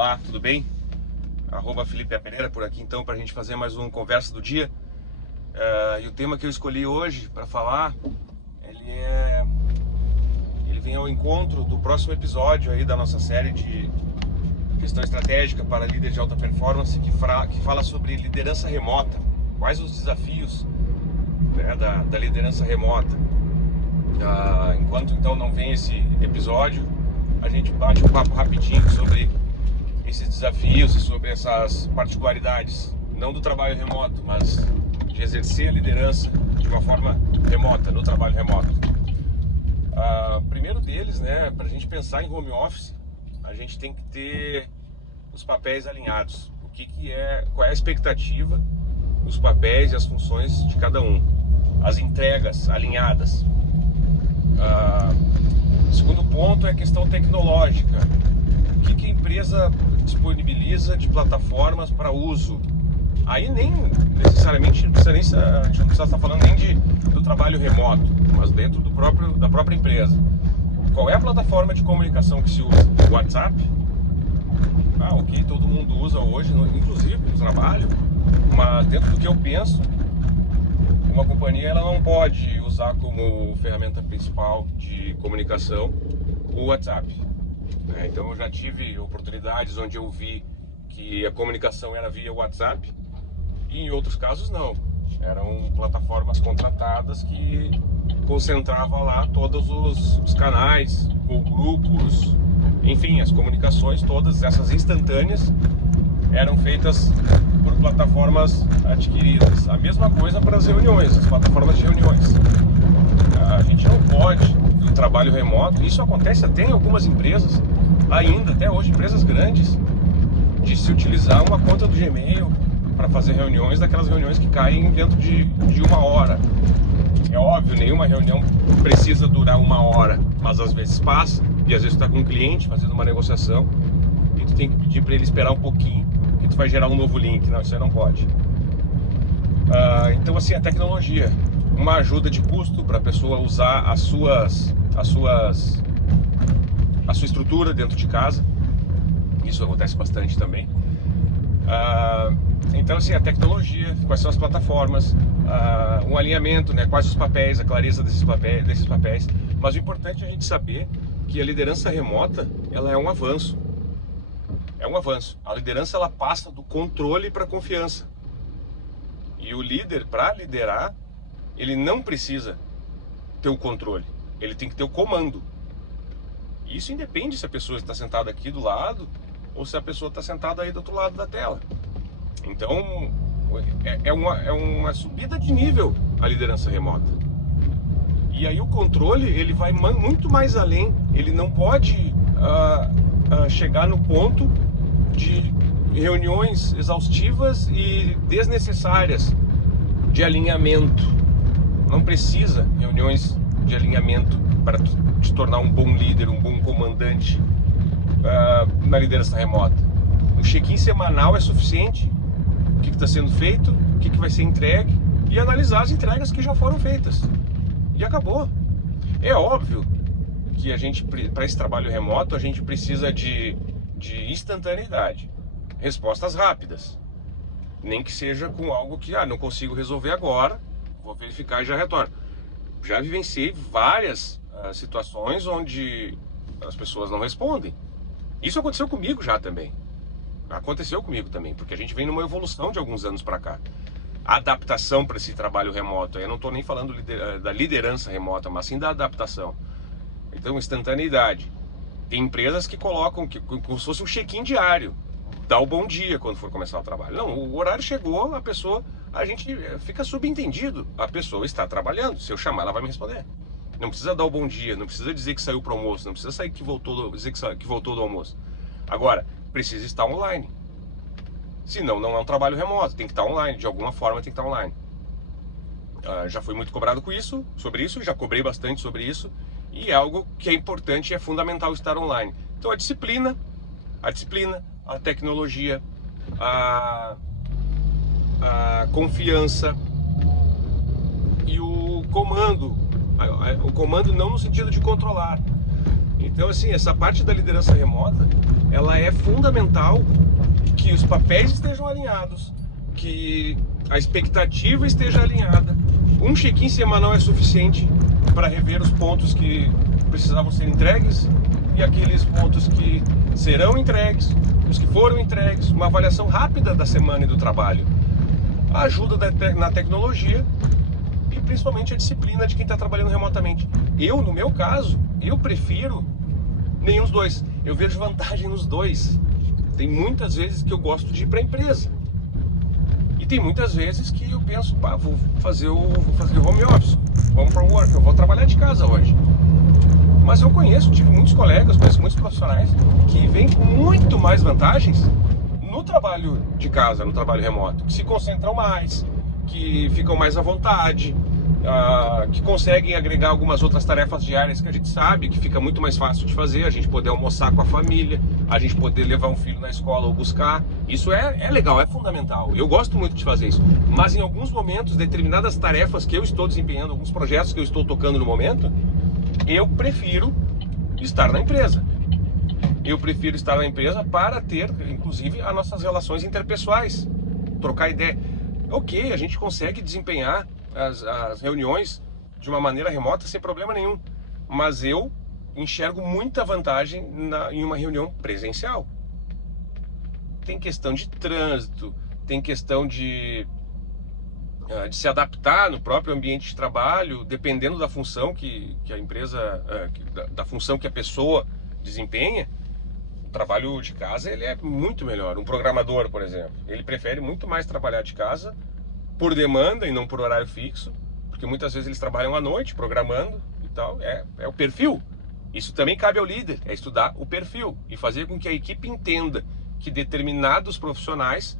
Olá, tudo bem? @Felipe Pereira por aqui então para a gente fazer mais um Conversa do Dia. E o tema que eu escolhi hoje para falar, ele vem ao encontro do próximo episódio aí da nossa série de gestão estratégica para líderes de alta performance, que fala sobre liderança remota. Quais os desafios, né, da liderança remota? Enquanto então não vem esse episódio, a gente bate um papo rapidinho sobre esses desafios e sobre essas particularidades, não do trabalho remoto, mas de exercer a liderança de uma forma remota, no trabalho remoto. Primeiro deles, né, para a gente pensar em home office, a gente tem que ter os papéis alinhados. Qual é a expectativa, os papéis e as funções de cada um, as entregas alinhadas. Segundo ponto é a questão tecnológica. O que a empresa disponibiliza de plataformas para uso? Aí nem necessariamente a gente não precisa estar falando nem do trabalho remoto, mas dentro da própria empresa. Qual é a plataforma de comunicação que se usa? O WhatsApp? Ok, todo mundo usa hoje, inclusive no trabalho, mas dentro do que eu penso, uma companhia ela não pode usar como ferramenta principal de comunicação o WhatsApp. Então eu já tive oportunidades onde eu vi que a comunicação era via WhatsApp e em outros casos não. Eram plataformas contratadas que concentravam lá todos os canais ou grupos, enfim, as comunicações todas essas instantâneas eram feitas por plataformas adquiridas. A mesma coisa para as reuniões, as plataformas de reuniões. A gente não pode, no trabalho remoto, isso acontece até em algumas empresas, ainda, até hoje, empresas grandes, de se utilizar uma conta do Gmail para fazer reuniões, daquelas reuniões que caem dentro de uma hora. É óbvio, nenhuma reunião precisa durar uma hora, mas às vezes passa, e às vezes tu está com um cliente fazendo uma negociação, e tu tem que pedir para ele esperar um pouquinho, que tu vai gerar um novo link. Não, isso aí não pode. Então assim, a tecnologia, uma ajuda de custo para a pessoa usar a sua estrutura dentro de casa. Isso acontece bastante também. Então assim, a tecnologia, quais são as plataformas, um alinhamento, né, quais os papéis, a clareza desses papéis. Mas o importante é a gente saber que a liderança remota, ela é um avanço. É um avanço. A liderança, ela passa do controle para a confiança. E o líder, para liderar, ele não precisa ter o controle, ele tem que ter o comando. E isso independe se a pessoa está sentada aqui do lado ou se a pessoa está sentada aí do outro lado da tela. Então, é uma subida de nível a liderança remota. E aí o controle, ele vai muito mais além. Ele não pode chegar no ponto de reuniões exaustivas e desnecessárias de alinhamento. Não precisa reuniões de alinhamento para te tornar um bom líder, um bom comandante na liderança remota. Um check-in semanal é suficiente. O que está sendo feito, o que vai ser entregue, e analisar as entregas que já foram feitas. E acabou. É óbvio que a gente, para esse trabalho remoto, a gente precisa de instantaneidade, respostas rápidas, nem que seja com algo que não consigo resolver agora, vou verificar e já retorno. Já vivenciei várias situações onde as pessoas não respondem. Isso aconteceu comigo já também. Aconteceu comigo também, porque a gente vem numa evolução de alguns anos para cá. A adaptação para esse trabalho remoto, eu não estou nem falando da liderança remota, mas sim da adaptação. Então, instantaneidade. Tem empresas que colocam como se fosse um check-in diário, dá o bom dia quando for começar o trabalho. Não, o horário chegou, a gente fica subentendido, a pessoa está trabalhando, se eu chamar ela vai me responder. Não precisa dar o bom dia, não precisa dizer que saiu para o almoço, não precisa dizer que voltou do almoço. Agora, precisa estar online. Senão não é um trabalho remoto, tem que estar online, de alguma forma tem que estar online. Já fui muito cobrado sobre isso, já cobrei bastante sobre isso, e é algo que é importante e é fundamental estar online. Então a disciplina, a tecnologia, a confiança e o comando não no sentido de controlar. Então assim, essa parte da liderança remota, ela é fundamental que os papéis estejam alinhados, que a expectativa esteja alinhada. Um check-in semanal é suficiente para rever os pontos que precisavam ser entregues e aqueles pontos que serão entregues, os que foram entregues, uma avaliação rápida da semana e do trabalho. A ajuda na tecnologia e principalmente a disciplina de quem está trabalhando remotamente. No meu caso, eu prefiro nenhum dos dois. Eu vejo vantagem nos dois. Tem muitas vezes que eu gosto de ir para a empresa. E tem muitas vezes que eu penso, vou fazer home office, home from work, eu vou trabalhar de casa hoje. Mas eu tive muitos colegas, conheço muitos profissionais que vêm com muito mais vantagens no trabalho de casa, no trabalho remoto, que se concentram mais, que ficam mais à vontade, que conseguem agregar algumas outras tarefas diárias que a gente sabe que fica muito mais fácil de fazer, a gente poder almoçar com a família, a gente poder levar um filho na escola ou buscar. Isso é legal, é fundamental. Eu gosto muito de fazer isso. Mas em alguns momentos, determinadas tarefas que eu estou desempenhando, alguns projetos que eu estou tocando no momento, eu prefiro estar na empresa. Eu prefiro estar na empresa para ter, inclusive, as nossas relações interpessoais, trocar ideia. Ok, a gente consegue desempenhar as reuniões de uma maneira remota sem problema nenhum, mas eu enxergo muita vantagem em uma reunião presencial. Tem questão de trânsito, tem questão de se adaptar no próprio ambiente de trabalho, dependendo da função que a empresa, da função que a pessoa desempenha. O trabalho de casa ele é muito melhor. Um programador, por exemplo, ele prefere muito mais trabalhar de casa por demanda e não por horário fixo, porque muitas vezes eles trabalham à noite programando e tal. É o perfil. Isso também cabe ao líder, é estudar o perfil e fazer com que a equipe entenda que determinados profissionais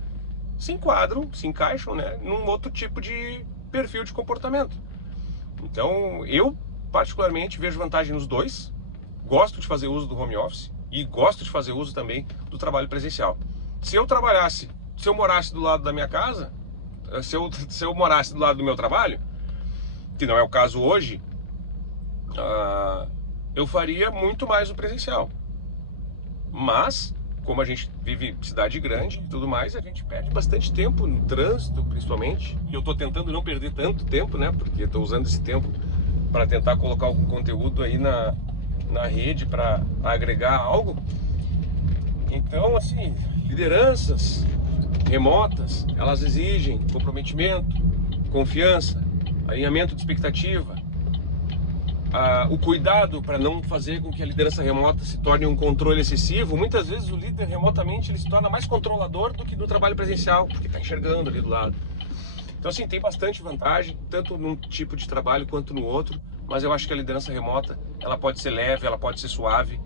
se enquadram, se encaixam, né, num outro tipo de perfil de comportamento. Então, eu particularmente vejo vantagem nos dois, gosto de fazer uso do home office e gosto de fazer uso também do trabalho presencial. Se eu morasse do lado da minha casa, se eu morasse do lado do meu trabalho, que não é o caso hoje, eu faria muito mais o presencial. Mas, como a gente vive em cidade grande e tudo mais, a gente perde bastante tempo no trânsito, principalmente. E eu estou tentando não perder tanto tempo, né? Porque estou usando esse tempo para tentar colocar algum conteúdo aí na rede para agregar algo. Então, assim, lideranças remotas, elas exigem comprometimento, confiança, alinhamento de expectativa, o cuidado para não fazer com que a liderança remota se torne um controle excessivo. Muitas vezes o líder remotamente ele se torna mais controlador do que no trabalho presencial, porque está enxergando ali do lado. Então assim, tem bastante vantagem, tanto num tipo de trabalho quanto no outro, mas eu acho que a liderança remota, ela pode ser leve, ela pode ser suave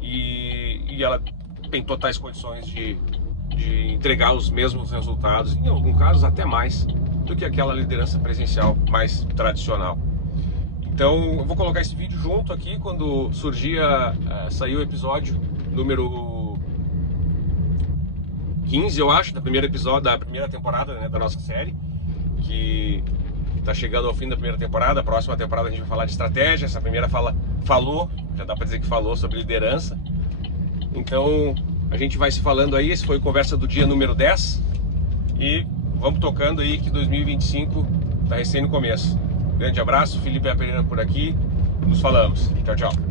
e ela tem totais condições de entregar os mesmos resultados, em alguns casos até mais, do que aquela liderança presencial mais tradicional. Então eu vou colocar esse vídeo junto aqui quando saiu o episódio número 15, eu acho, da primeira temporada, né, da nossa série, que está chegando ao fim da primeira temporada. A próxima temporada a gente vai falar de estratégia. Essa primeira já dá para dizer que falou sobre liderança. Então a gente vai se falando aí. Esse foi o Conversa do Dia número 10 e vamos tocando aí que 2025 está recém no começo. Grande abraço, Felipe Pereira por aqui, nos falamos. Tchau, tchau.